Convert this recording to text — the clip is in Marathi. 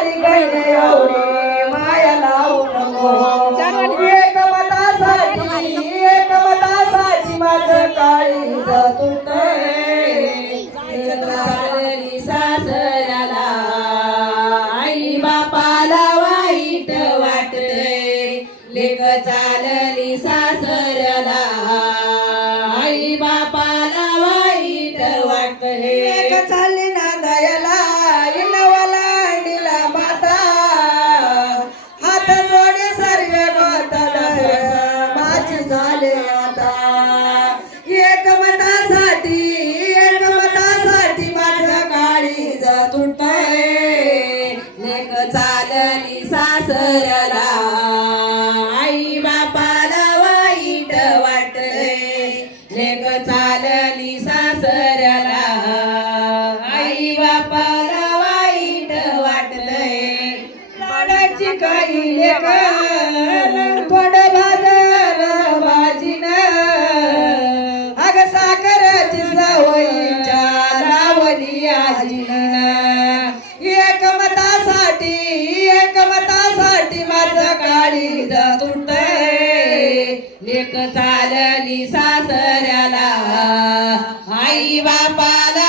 झाली गणे एवढी माया लावू नको एकमतासाठी माझं काळीज तुटतंय चालली सासऱ्याला आई बापाला वाईट वाटतंय लेक चालली सासऱ्याला आई बापाला वाईट वाटतंय एक चालली नांदायला इनवाला अंडीला माता हात जोडे सर्व गोतात माझी झाले आता एकमतासाठी माझं काळीज तुटतंय लेक चालली सासऱ्याला आई बापाला वाईट वाटतंय लेक चालली सासऱ्याला आई बापाला वाईट वाटतंय लाडाची काही लेक थोडं भाजर भाजीन अग साखरेची सवयीच्या लावली आजीन एकमतासाठी माझं काळीज तुटतंय लेक चालली सासऱ्याला आई बापाला